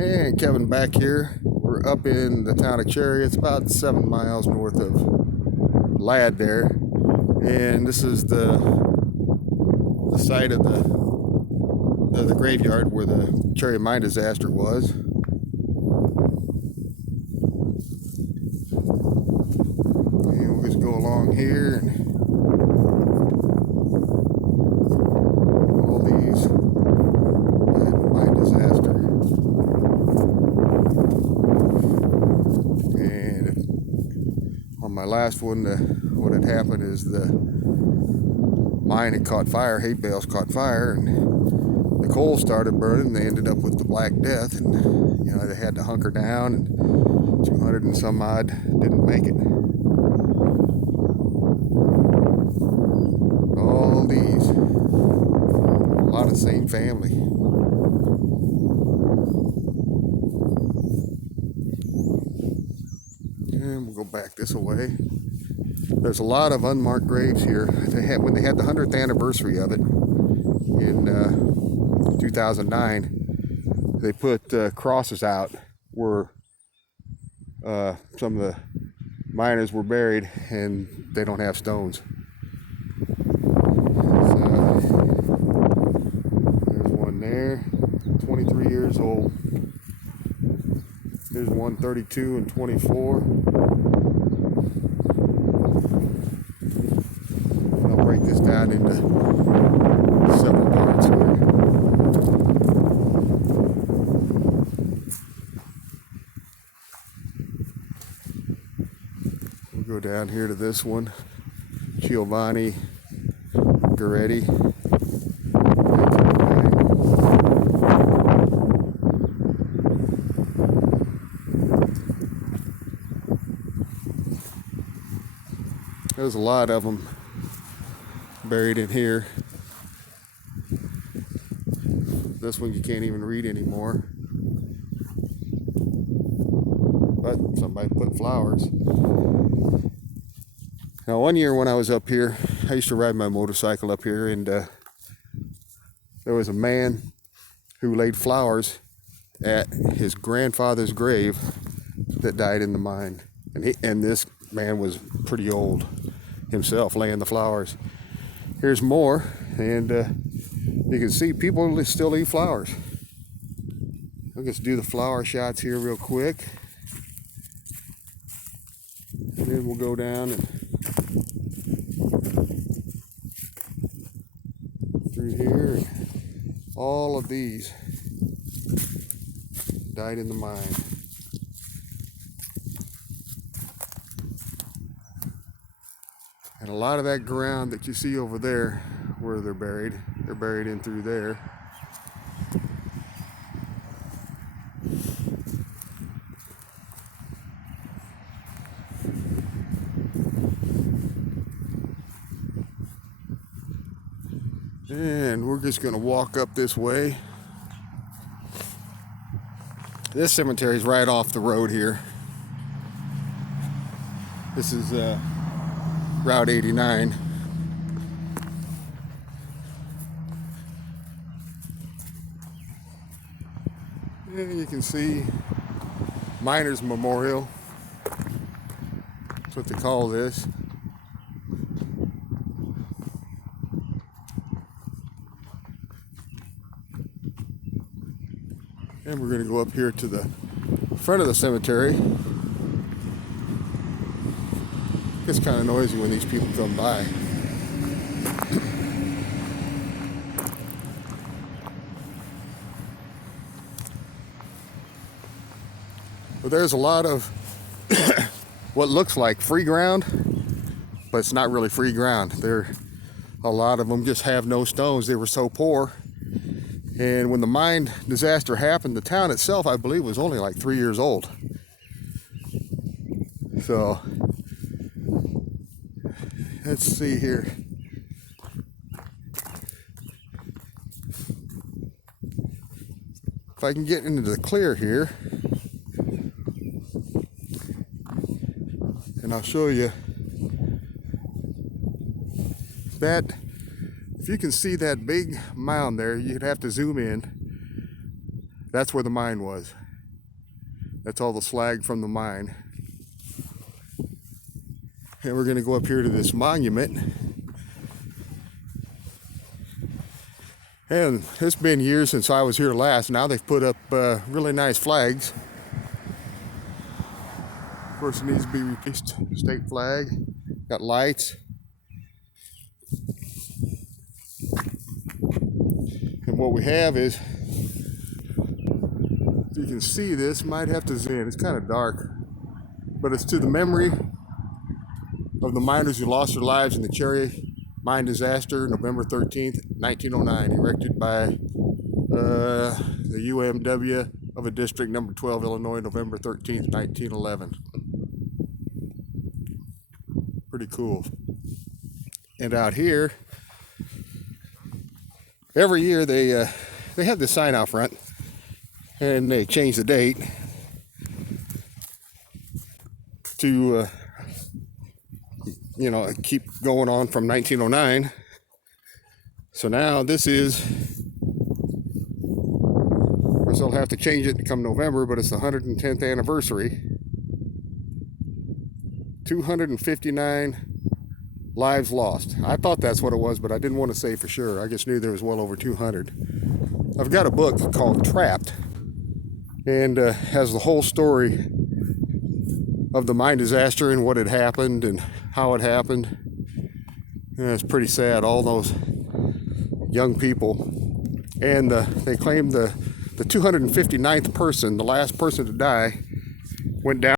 And Kevin back here. We're up in the town of Cherry. It's about 7 miles north of Ladd there. And this is the site of the graveyard where the Cherry mine disaster was. And we'll just go along here and all these mine disaster. And on my last one, what had happened is the mine had caught fire, hay bales caught fire, and the coal started burning, and they ended up with the Black Death, and they had to hunker down, and 200 and some odd didn't make it. All these, a lot of the same family. And we'll go back this way. There's a lot of unmarked graves here. When they had the 100th anniversary of it in 2009, they put crosses out where some of the miners were buried, and they don't have stones. So, there's one there, 23 years old. There's one 32 and 24. I'll break this down into several parts here. We'll go down here to this one, Giovanni Goretti. There's a lot of them buried in here. This one you can't even read anymore. But somebody put flowers. Now one year when I was up here, I used to ride my motorcycle up here, and there was a man who laid flowers at his grandfather's grave that died in the mine. And this man was pretty old himself, laying the flowers. Here's more, and you can see people still leave flowers. I'll just do the flower shots here real quick, and then we'll go down and through here. And all of these died in the mine. And a lot of that ground that you see over there where they're buried in through there. And we're just going to walk up this way. This cemetery is right off the road here. This is Route 89. And you can see Miners Memorial. That's what they call this. And we're going to go up here to the front of the cemetery. It's kind of noisy when these people come by. But there's a lot of what looks like free ground, but it's not really free ground. A lot of them just have no stones. They were so poor. And when the mine disaster happened, the town itself, I believe, was only like 3 years old. So let's see here. If I can get into the clear here, and I'll show you that. If you can see that big mound there, you'd have to zoom in. That's where the mine was. That's all the slag from the mine. And we're going to go up here to this monument. And it's been years since I was here last. Now they've put up really nice flags. Of course, it needs to be replaced. State flag. Got lights. And what we have is, if you can see this, might have to zoom in. It's kind of dark. But it's to the memory of the miners who lost their lives in the Cherry Mine disaster, November 13th, 1909, erected by the UMW of a district, number 12, Illinois, November 13th, 1911. Pretty cool. And out here, every year they have this sign out front, and they change the date to keep going on from 1909. So now this is, of course they'll have to change it to come November, but it's the 110th anniversary. 259 lives lost. I thought that's what it was, but I didn't want to say for sure. I just knew there was well over 200. I've got a book called Trapped, and has the whole story of the mine disaster and what had happened and how it happened. And it's pretty sad, all those young people. And they claim the 259th person, the last person to die, went down